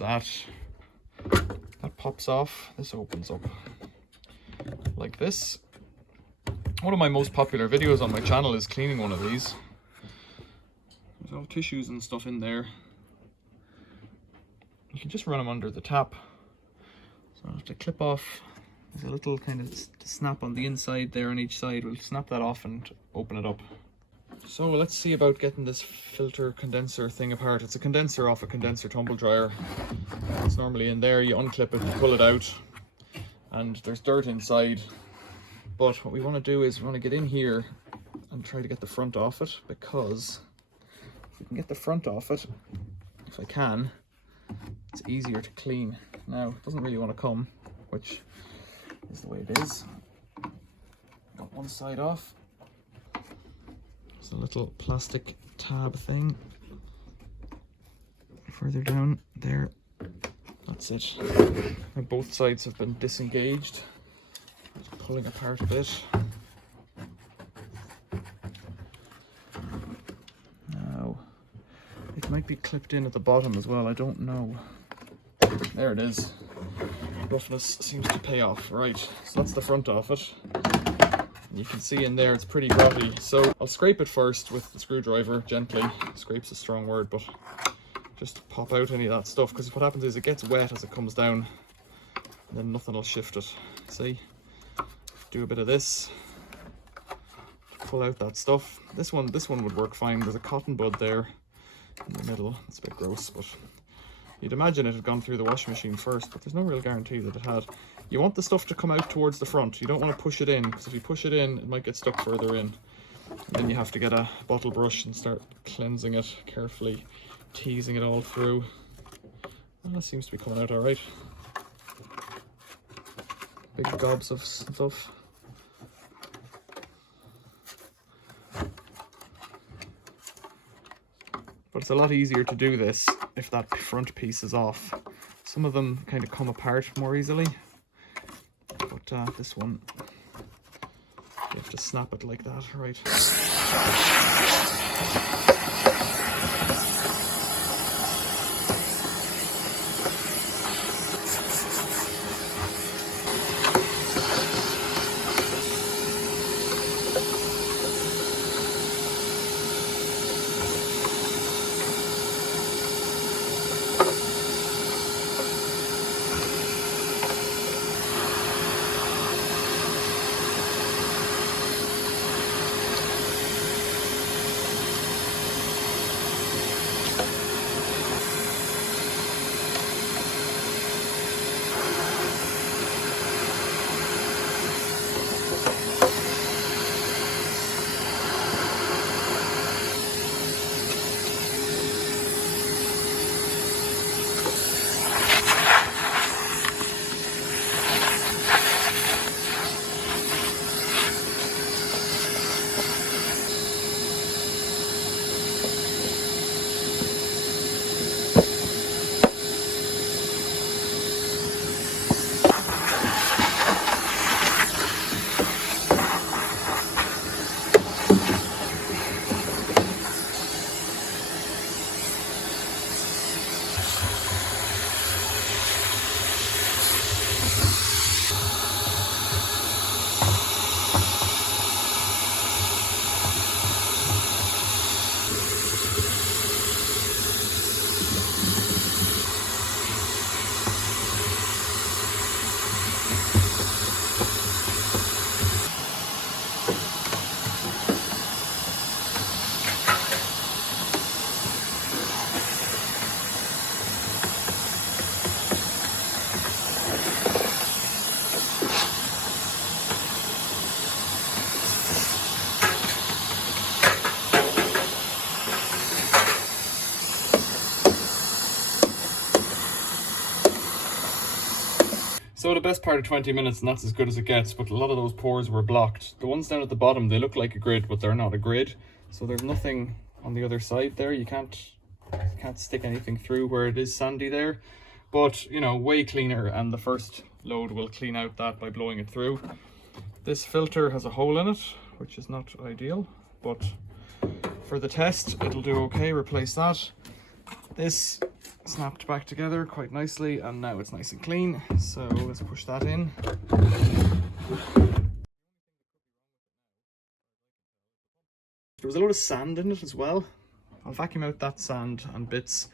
that. That pops off. This opens up like this. One of my most popular videos on my channel is cleaning one of these. There's all tissues and stuff in there. You can just run them under the tap. So I have to clip off. There's a little kind of snap on the inside there on each side. We'll snap that off and open it up. So let's see about getting this filter condenser thing apart. It's a condenser off a condenser tumble dryer. It's normally in there. You unclip it, you pull it out, and there's dirt inside. But what we want to do is we want to get in here and try to get the front off it, because if we can get the front off it, if I can, it's easier to clean. Now, it doesn't really want to come, which is the way it is. Got one side off. There's a little plastic tab thing further down there. That's it. And both sides have been disengaged. Just pulling apart a bit. Now, it might be clipped in at the bottom as well, I don't know. There it is. Roughness seems to pay off. Right, so that's the front of it. You can see in there it's pretty grubby, so I'll scrape it first with the screwdriver gently. Scrape's a strong word, but just pop out any of that stuff, because what happens is it gets wet as it comes down and then nothing will shift it. See? Do a bit of this, pull out that stuff. This one would work fine. There's a cotton bud there in the middle. It's a bit gross, but you'd imagine it had gone through the washing machine first, but there's no real guarantee that it had. You want the stuff to come out towards the front. You don't want to push it in, because if you push it in, it might get stuck further in. And then you have to get a bottle brush and start cleansing it carefully, teasing it all through. Well, that seems to be coming out all right. Big gobs of stuff. But it's a lot easier to do this if that front piece is off. Some of them kind of come apart more easily, but this one, you have to snap it like that, right? So the best part of 20 minutes, and that's as good as it gets, but a lot of those pores were blocked. The ones down at the bottom, they look like a grid, but they're not a grid. So there's nothing on the other side there. You can't stick anything through where it is sandy there. But, you know, way cleaner, and the first load will clean out that by blowing it through. This filter has a hole in it, which is not ideal, but for the test, it'll do okay. Replace that. This snapped back together quite nicely, and now it's nice and clean. So let's push that in. There was a lot of sand in it as well. I'll vacuum out that sand and bits